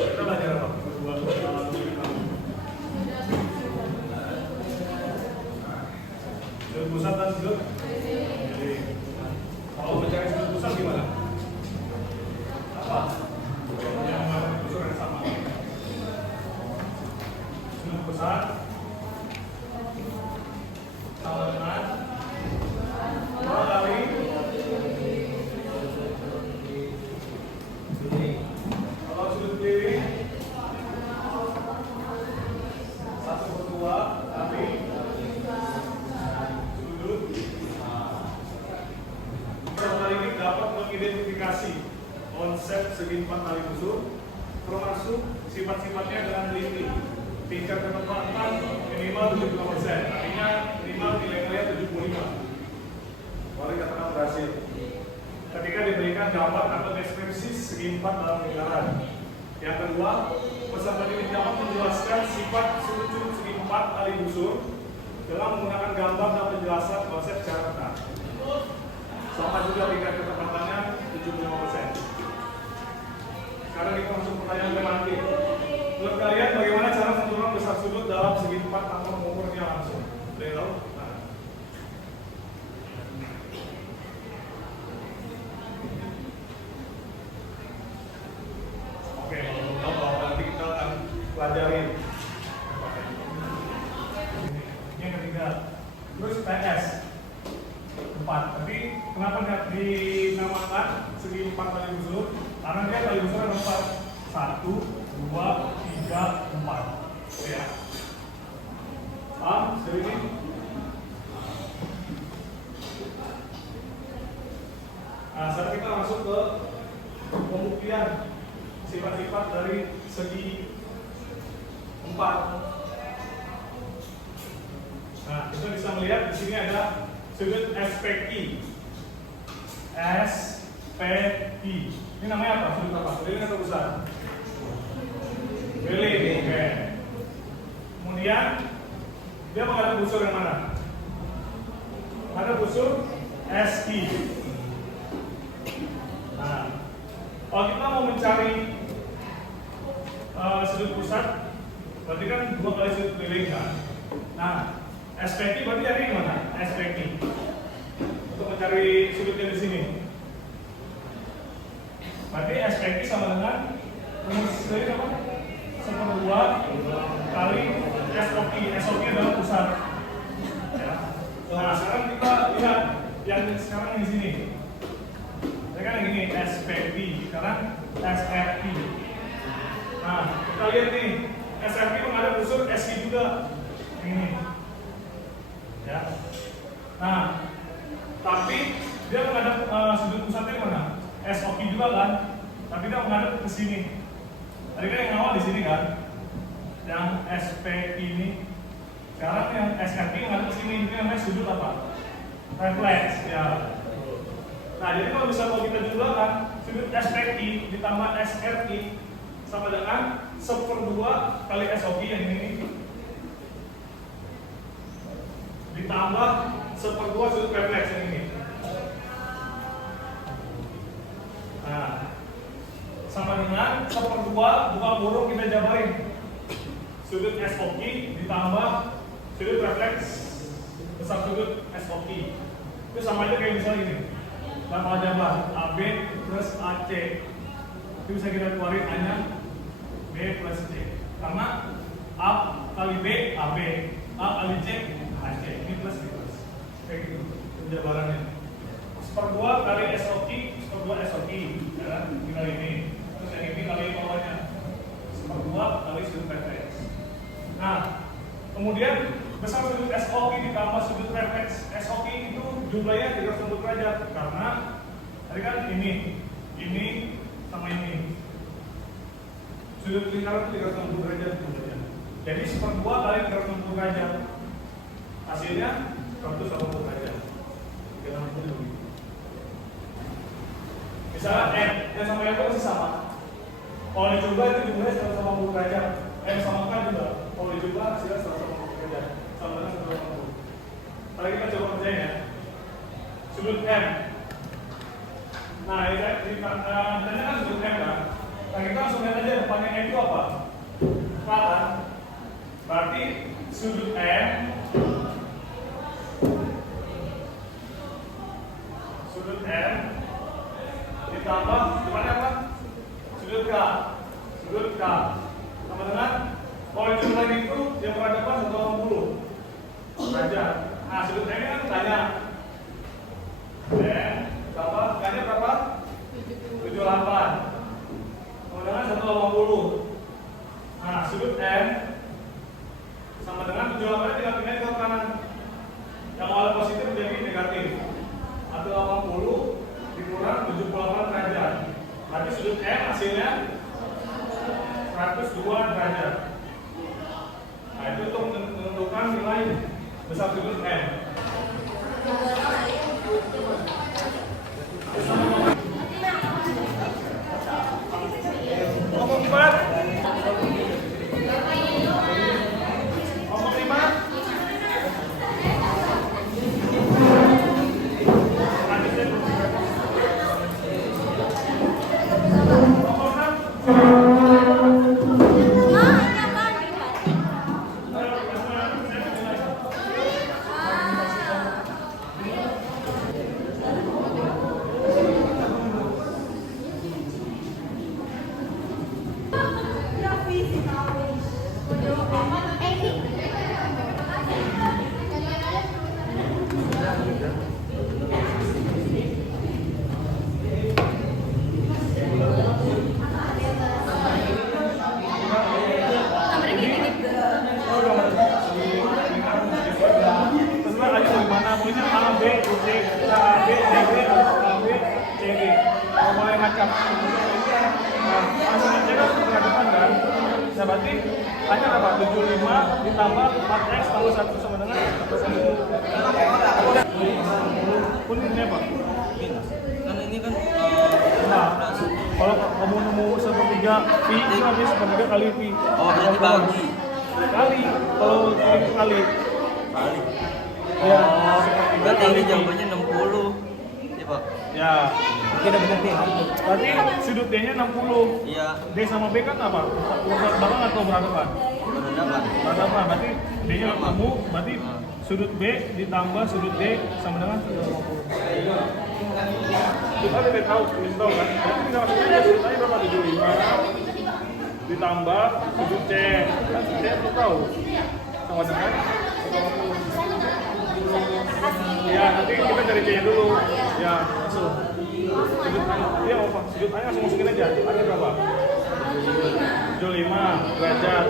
Kita belajar apa? Sudut pusat dan sudut. Jadi, kalau mencari sudut pusat gimana? Apa? Yang mana unsur yang sama? Sudut pusat sama dengan 2 kali kalau sudut kiri 1/2 kali sudut. Kali ini dapat mengidentifikasi konsep segi 4 kali busur, termasuk sifat-sifatnya dengan teliti. Tingkat ketepatan minimal 75%, artinya minimal nilai-nilai 75. Boleh katakan berhasil ketika diberikan gambar atau deskripsi segi 4 dalam lingkaran. Yang kedua, peserta didik dapat menjelaskan sifat sudut segi 4 kali busur dalam menggunakan gambar dan penjelasan konsep secara ketat. Sama juga tingkat ketepatannya 75%. Sekarang kita masuk pertanyaan tematik. Menurut kalian bagaimana cara menentukan besar sudut dalam segi 4 tanpa mengukurnya langsung? Ada yang tahu? Nah. Oke, kalau belum tahu nanti kita akan pelajarin. Ini yang ketiga. Terus PS 4. Tapi kenapa nggak dinamakan segi 4 kali busur? Karena dia kali busur ada 4. 1, 2, 3, 4. Ya. Paham? Dari ini? Nah, sekarang kita masuk ke pembuktian sifat-sifat dari segi 4. Nah, kita bisa melihat di sini ada sudut SPI. SPI. Ini namanya apa? Sudut apa? Keliling atau besar? Keliling. Oke. Kemudian dia menghadap busur yang mana? Ada busur SI. Nah, kalau kita mau mencari sudut pusat, berarti kan 2 kali sudut keliling kan? Nah, SPI berarti ada di mana? SPI. Untuk mencari sudutnya di sini. Berarti SPI sama dengan rumus keliling apa? 1/2 kali SOI. SOI adalah pusat. Ya. Nah, sekarang kita lihat yang sekarang di sini. Ini kan yang ini SPI, sekarang SRI. Nah, kita lihat nih, SRI menghadap busur SI juga. Ini. Ya. Nah, tapi dia menghadap sudut pusatnya di mana? SOI juga kan? Tapi dia menghadap ke sini. Tadi kan yang awal di sini kan? Yang SPI ini. Sekarang yang SRI menghadap ke sini. Ini namanya sudut apa? Refleks. Ya. Nah, jadi kalau bisa mau kita jumlahkan sudut SPI ditambah SRI sama dengan 1/2 kali SOI yang ini ditambah 1/2 sudut refleks yang ini. Nah, sama dengan 1/2 buka kurung kita jabarin sudut SOI ditambah sudut refleks besar sudut SOI. Itu sama aja kayak misalnya ini. Bakal jabar AB plus AC. Itu bisa kita keluarin hanya B plus C. Karena A kali B AB, A kali C AC. Ini plus ini plus. Kayak gitu penjabarannya. 1/2 kali SOI, 1/2 SOI. Ya, tinggal ini. Terus yang ini kali bawahnya 1/2 kali sudut refleks. Nah, kemudian besar sudut SOI ditambah sudut refleks SOI itu jumlahnya 360 derajat karena tadi kan ini sama ini sudut lingkaran itu 360 derajat jumlahnya. Jadi 1/2 kali 360 derajat hasilnya 180 derajat. 360. Misalnya yang sama yang masih sama. Kalau dicoba itu jumlahnya 180 derajat. Samakan juga. Kalau dicoba hasilnya 180 derajat. Sama dengan 180. Mari kita coba kerjain ya. Sudut M. Nah, ini kan sudut M kan. Nah, kita langsung lihat aja Samaannya M itu apa? Kan? Berarti sudut M ditambah gimana apa? Sudut K sama dengan kalau jumlah itu yang berhadapan 180 derajat. Nah, sudut M kan tanya M tambah K-nya berapa? 78 sama dengan 180. Nah, sudut M sama dengan 78 tinggal pindah ke kanan. Yang awal positif menjadi negatif. Atau 80 dikurang 78 derajat. Berarti sudut M hasilnya 102 derajat. Nah, itu untuk menentukan nilai besar sudut M. Nomor 4. Nomor 5. Nah, berarti hanya apa? 75 ditambah 4x tambah 1 sama dengan 1. Kuning ini apa? Kan ini kan Nah, kalau kamu nemu sepertiga pi, itu nanti sepertiga kali pi. oh berarti bagi Kali, kalau kuning itu kali. kali. Ya, Berarti ini jawabannya 60. Ya, Pak. ya. Kita benar nih. Berarti sudut D-nya 60. Iya, D sama B kan apa? Belakang atau berhadapan? berhadapan. Berhadapan, berarti D-nya ketemu, berarti sudut B ditambah sudut D sama dengan 150. Kita tidak tahu, belum tahu kan? Berarti tinggal masukkan aja sudut A berapa? 75 ditambah sudut C. Kan sudut C belum tahu. Sama dengan 150. Ya, nanti kita cari C-nya dulu. Ya, masuk. Sudut A, iya apa? Sudut A langsung masukin aja. A-nya berapa? 75 derajat.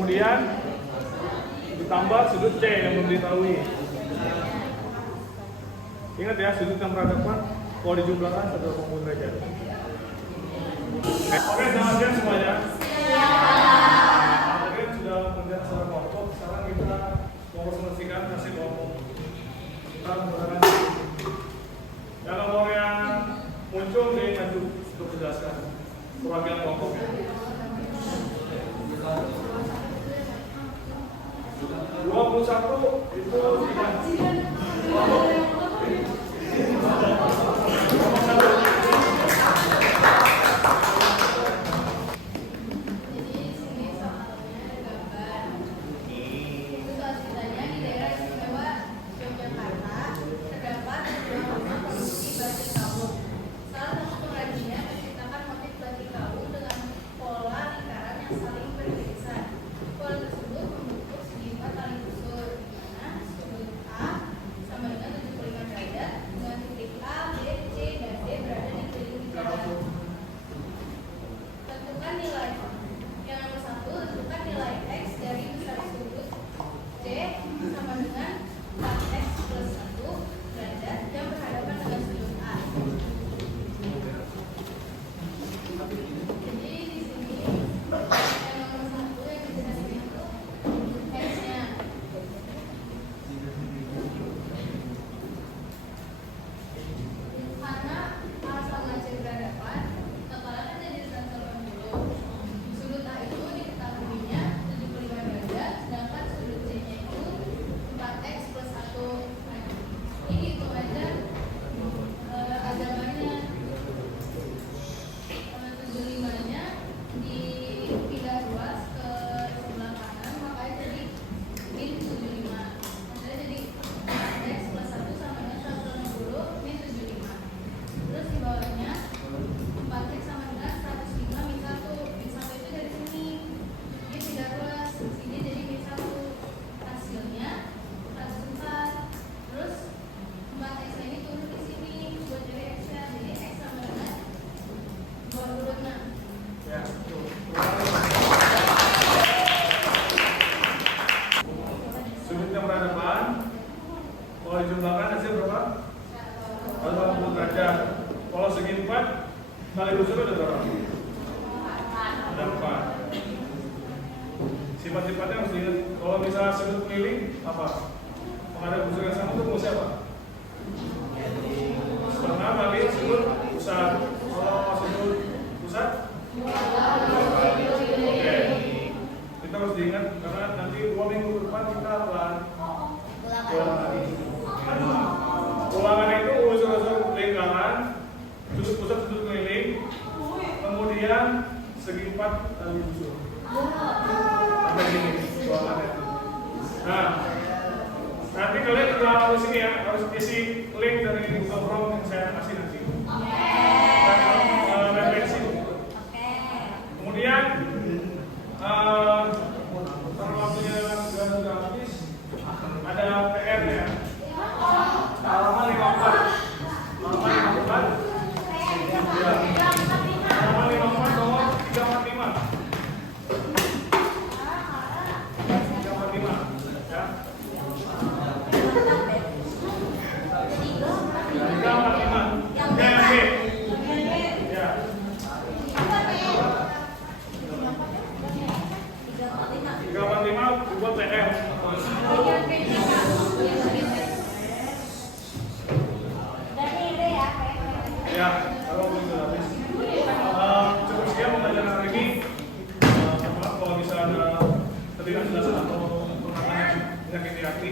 Kemudian ditambah sudut C yang belum diketahui. Ingat ya, sudut yang berhadapan kalau dijumlahkan 180 derajat. Oke, selamat siang semuanya. Tadi kan sudah kerjaan secara kelompok, sekarang kita mau presentasikan hasil kelompok. Kita menggunakan yang nomor yang muncul di maju untuk menjelaskan perwakilan kelompok ya. 21 itu Ya. Sudutnya berhadapan. Kalau dijumlahkan hasil berapa? 80 derajat. Kalau segi 4 kali busur ada berapa? Ada 4. Sifat-sifatnya harus diingat. Kalau misalnya sudut keliling apa? Menghadap busur yang sama itu mau siapa? Setengah kali sudut pusat. Kalau sudut pusat? Oke. Kita harus diingat karena nanti 2 minggu depan kita ulangan lagi. Ulangan itu unsur-unsur lingkaran, sudut pusat, sudut keliling, kemudian segi 4 kali busur. Sampai gini ulangannya. Nah, nanti kalian juga harus ini ya, harus isi link dari Google Chrome yang saya kasih nanti. Dan referensi. Kemudian karena waktunya sudah habis, ada PR ya. Halaman 54. Halaman 54. Ya. Halaman 54 nomor 345. 345 ya. 345. Jangan B. Ya. 345 dibuat PR. Ya, kalau begitu habis. Cukup sekian pembelajaran hari ini. Maaf kalau bisa ada ketidakjelasan atau pertanyaan yang penyakit di hati.